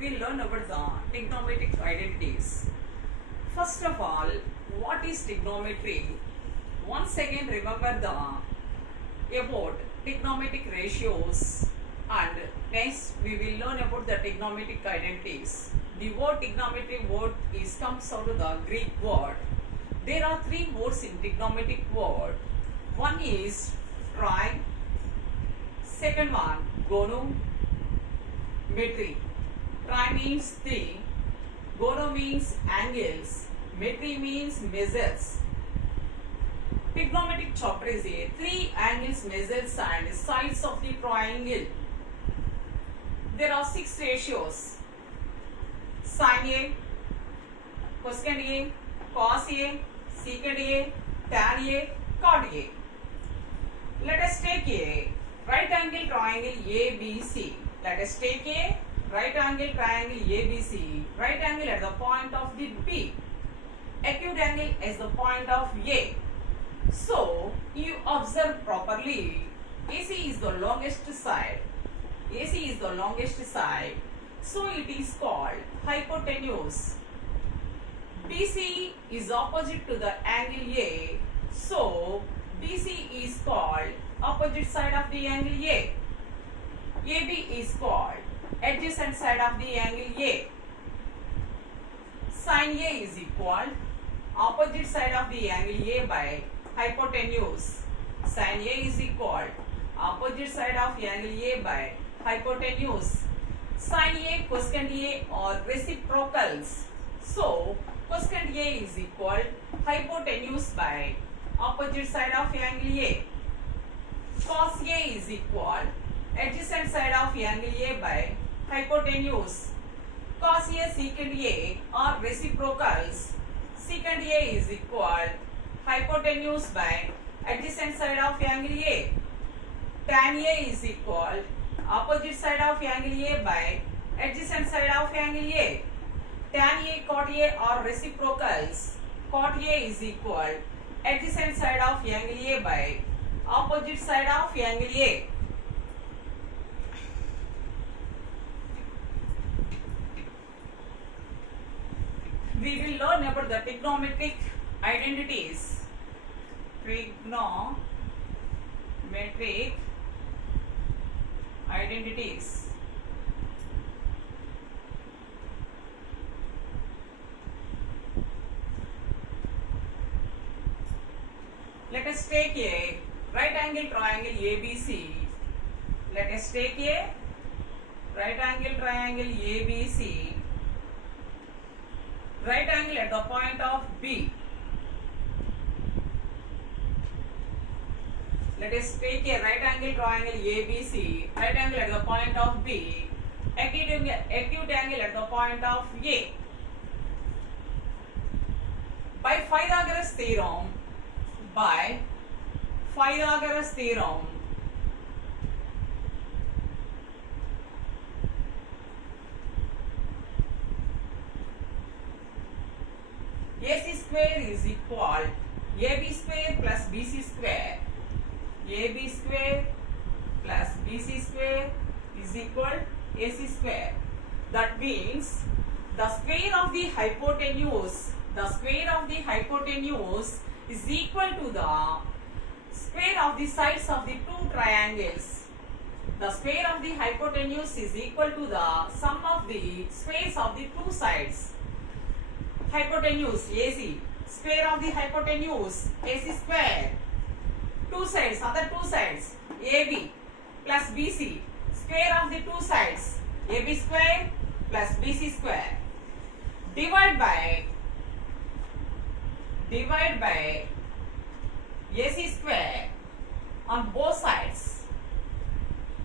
will learn about the trigonometric identities. First of all, what is trigonometry? Once again remember about trigonometric ratios, and next we will learn about the trigonometric identities. The word trigonometry word comes out of the Greek word. There are three words in trigonometric word. One is tri, second one gonometry. Tri means three, gono means angles, metry means measures. Trigonometric chapter is a three angles, measures and sides of the triangle. There are six ratios: sin A, cosecant A, cos A, secant A, tan A, cot A. Let us take a right angle triangle ABC. Let us take a right angle triangle ABC. Right angle at the point of the B. Acute angle is the point of A. So, you observe properly. AC is the longest side. AC is the longest side. So, it is called hypotenuse. BC is opposite to the angle A. So, BC is called opposite side of the angle A. AB is called adjacent side of the angle A. Sin A is equal opposite side of the angle A by hypotenuse. Sin A is equal opposite side of angle A by hypotenuse. Sin A, cosecant A are reciprocals. So, cosecant A is equal hypotenuse by opposite side of angle A. Cos A is equal adjacent side of angle A by hypotenuse. Cos A, secant A are reciprocals. Secant A is equal hypotenuse by adjacent side of angle A. Tan A is equal opposite side of angle A by adjacent side of angle A. Tan A, cot A are reciprocals. Cot A is equal adjacent side of angle A by opposite side of angle A. We will learn about the trigonometric identities. Trigonometric identities. Let us take a right angle triangle ABC. Let us take a right angle triangle ABC. Right angle at the point of B. Let us take a right angle triangle ABC. Right angle at the point of B. Acute angle at the point of A. By Pythagoras theorem, AC square is equal AB square plus BC square. AB square plus BC square is equal AC square. That means the square of the hypotenuse is equal to the square of the sides of the two triangles. The square of the hypotenuse is equal to the sum of the squares of the two sides. Hypotenuse AC, square of the hypotenuse AC square. Two sides, other two sides, AB plus BC, square of the two sides, AB square plus BC square. Divide by AC square on both sides.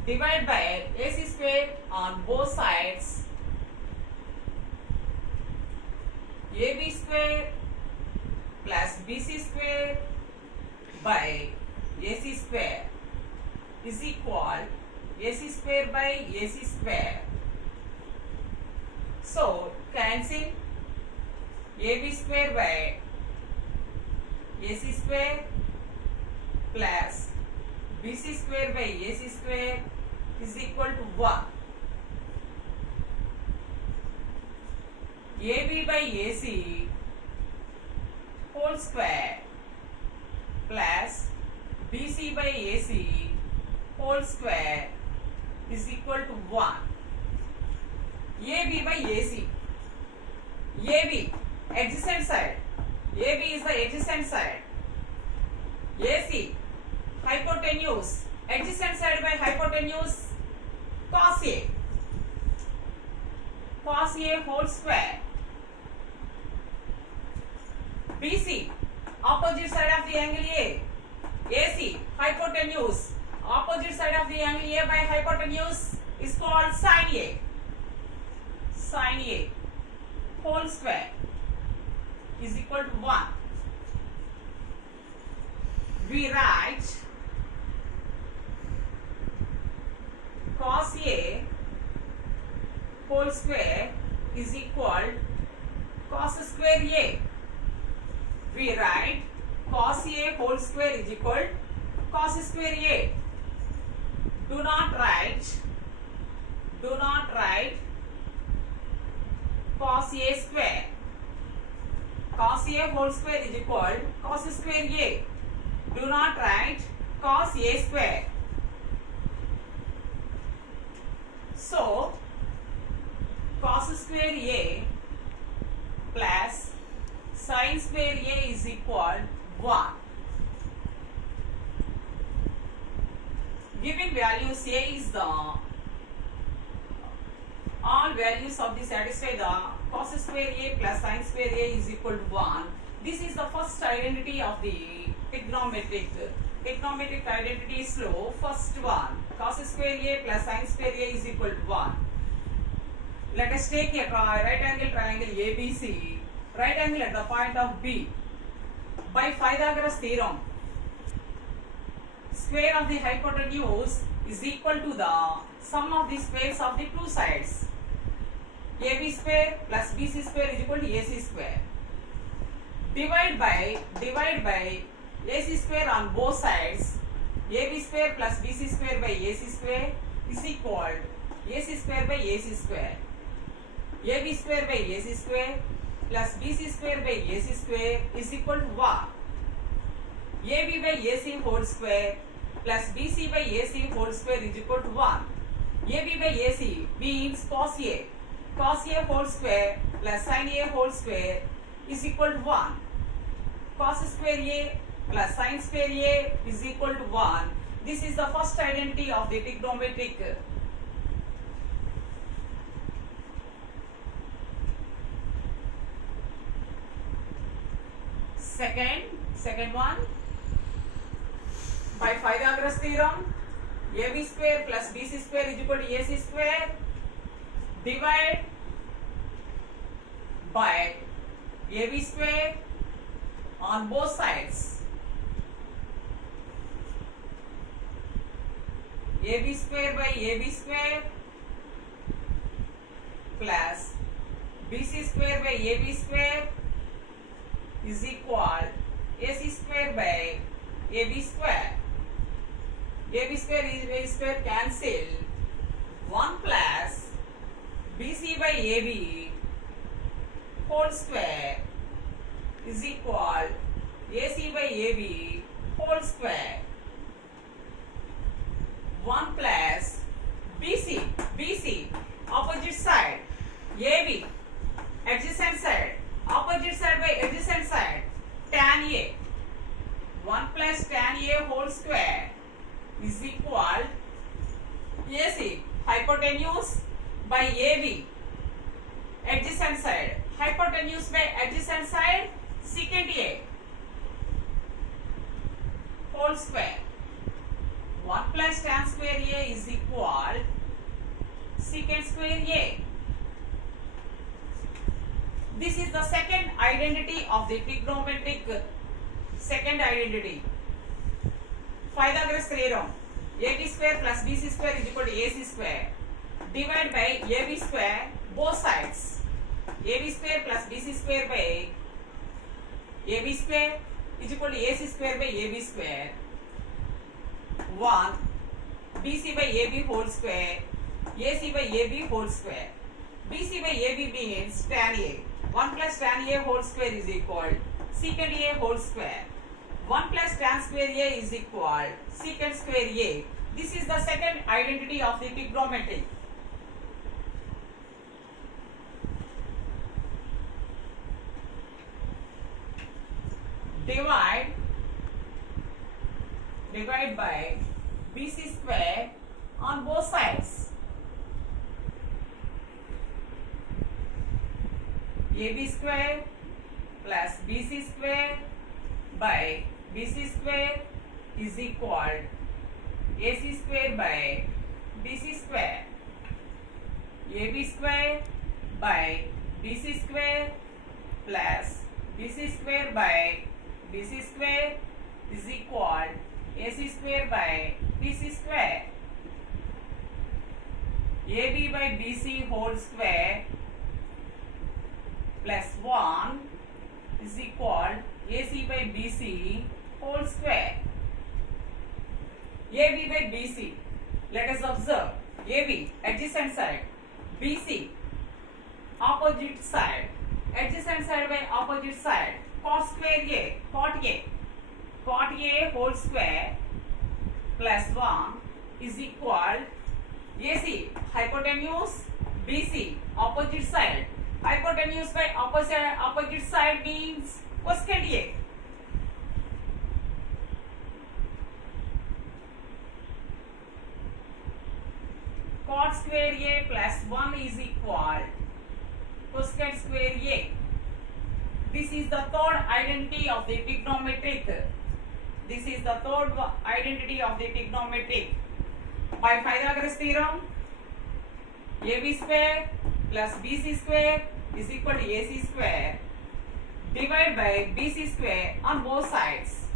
Divide by AC square on both sides. AB square plus BC square by AC square is equal AC square by AC square. So, cancel AB square by AC square plus BC square by AC square is equal to 1. AB by AC whole square plus BC by AC whole square is equal to 1. AB by AC. AB, adjacent side. AB is the adjacent side. AC, hypotenuse. Adjacent side by hypotenuse, cos A. Cos A whole square. BC, opposite side of the angle A. AC, hypotenuse. Opposite side of the angle A by hypotenuse is called sin A. Sin A whole square is equal to 1. We write cos A whole square is equal cos square A. We write cos A whole square is equal cos square A. Do not write cos A square. Cos A whole square is equal cos square A. Do not write cos A square. So, cos square A plus sin square A is equal 1. Given values A is the all values of the satisfy the cos square A plus sin square A is equal to 1. This is the first identity of the trigonometric. Trigonometric identity is slow. First one, cos square A plus sin square A is equal to 1. Let us take a right angle triangle ABC, right angle at the point of B. By Pythagoras theorem, square of the hypotenuse is equal to the sum of the squares of the two sides. AB square plus BC square is equal to AC square. Divide by AC square on both sides. AB square plus BC square by AC square is equal AC square by AC square. AB square by AC square plus BC square by AC square is equal to 1. AB by AC whole square plus BC by AC whole square is equal to 1. AB by AC means cos A. Cos A whole square plus sin A whole square is equal to 1. Cos square A plus sin square A is equal to 1. This is the first identity of the trigonometric. Second one, by Pythagoras theorem, AB square plus BC square is equal to AC square. Divide by AB square on both sides. AB square by AB square plus BC square by AB square is equal AC square by AB square. AB square is AB square cancel. 1 plus BC by AB whole square is equal AC by AB whole square. 1 plus BC opposite side, AB adjacent side, opposite side by adjacent side, tan A. 1 plus tan A whole square is equal AC hypotenuse by AB adjacent side, hypotenuse by adjacent side secant A whole square. 1 plus tan square A is equal secant square A. This is the second identity of the trigonometric. Second identity, Pythagoras theorem, AB square plus BC square is equal to AC square. Divide by AB square both sides. AB square plus BC square by AB square is equal to AC square by AB square. 1 BC by AB whole square, AC by AB whole square. BC by AB means tan A. 1 plus tan A whole square is equal secant A whole square. 1 plus tan square A is equal secant square A. This is the second identity of the trigonometry. Divide by BC square on both sides. AB square plus BC square by BC square is equal AC square by BC square. AB square by BC square plus BC square by BC square is equal AC square by BC square. AB by BC whole square plus 1 is equal AC by BC whole square. AB by BC, let us observe AB adjacent side, BC opposite side, adjacent side by opposite side, cot square A, cot A whole square plus 1 is equal AC hypotenuse BC opposite side. Hypotenuse by opposite side means cosecant A. Cot square A plus 1 is equal cosecant square A. This is the third identity of the trigonometric. This is the third identity of the trigonometric. By Pythagoras theorem, AB square plus BC square is equal to AC square. Divide by BC square on both sides.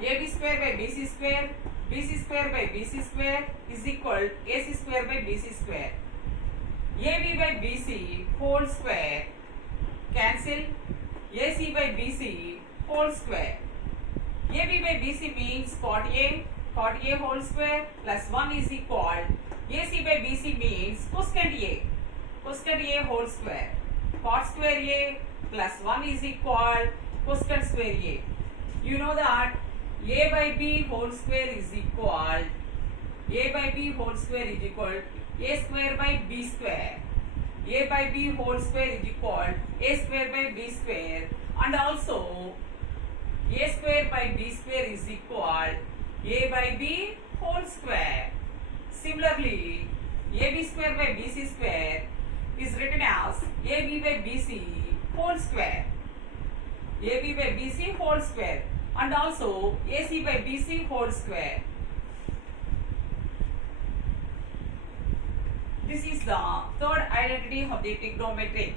AB square by BC square, BC square by BC square is equal AC square by BC square. AB by BC whole square cancel AC by BC whole square. AB by BC means cot A whole square plus 1 is equal AC by BC means cosecant A whole square. Cot square A plus 1 is equal cosecant square A. You know that A by B whole square is equal A square by B square. A by B whole square is equal A square by B square, and also A square by B square is equal A by B whole square. Similarly, AB square by BC square is written as AB by BC whole square. AB by BC whole square, and also AC by BC whole square. This is the third identity of the trigonometric.